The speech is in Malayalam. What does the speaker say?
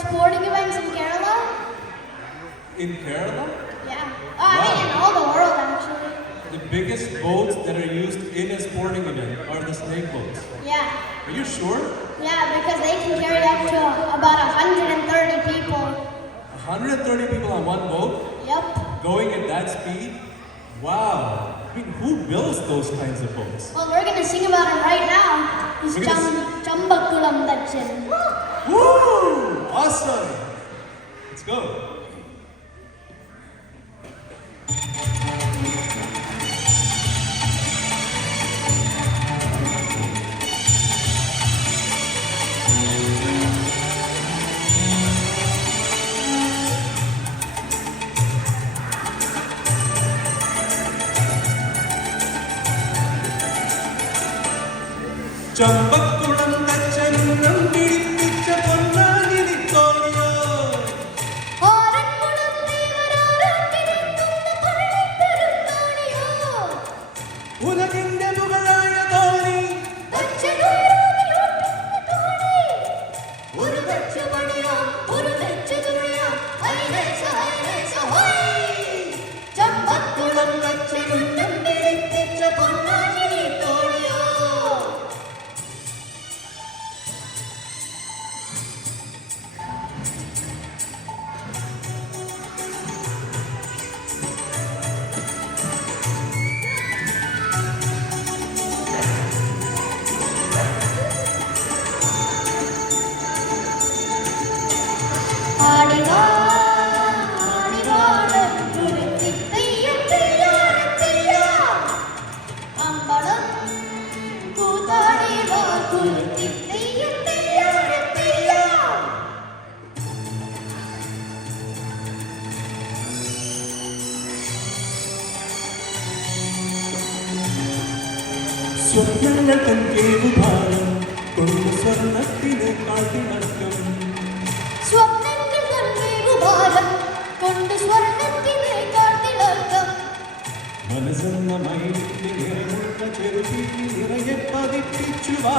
sporting events in Kerala. In Kerala? Yeah. I mean in all the world actually. The biggest boats that are used in a sporting event are the snake boats. Yeah. Are you sure? Yeah, because they can carry up to about 130 people. 130 people on one boat? Yep. Going at that speed? Wow. I mean, who builds those kinds of boats? Well, we're gonna sing about him right now. He's We're gonna Chambakulam Dachan. Woo! Awesome! Let's go. Champakulam തച്ചനും പിടിപ്പിച്ച പൊന്നാനിനി തോന്നിയോ ആരക്കുളം ദേവരാരാട്ടിരിക്കുന്ന പള്ളിപ്പെരുന്നാളിയോ ഉലകിന്റെ മുകളായ തോണി തച്ചനുയരാതിയോട്ടുന്ന തോണി ഒരു തച്ചുപണിയാം ഒരു തച്ചുതുഴയാം ഹൈലേശ ഹൈലേശ ഹൈ ചമ്പക്കുളം തച്ചനും പിടിപ്പിച്ച പൊന്നാനിനി തോണിയോ ആടിവാ ആടിവാട് കുരുത്തിത്തയ്യത്തയ്യാറത്തയ്യ അമ്പളം കൂത്താടിവാ കുരുത്തിത്തയ്യത്തയ്യാറത്തയ്യ സ്വപ്നങ്ങൾ തൻ കേവുഭാരം കൊണ്ട് സ്വർണ്ണത്തിന് കാട്ടിനടക്കം സ്വപ്നങ്ങൾ തന്നേകുഭാരം കൊണ്ട് സ്വർണ്ണത്തിനെ കാട്ടിലർക്കം മനസ്സെന്ന മയിലിന്റെ നിറമുള്ള ചെറുപീ നിറയെ പതിപ്പിച്ചു വാ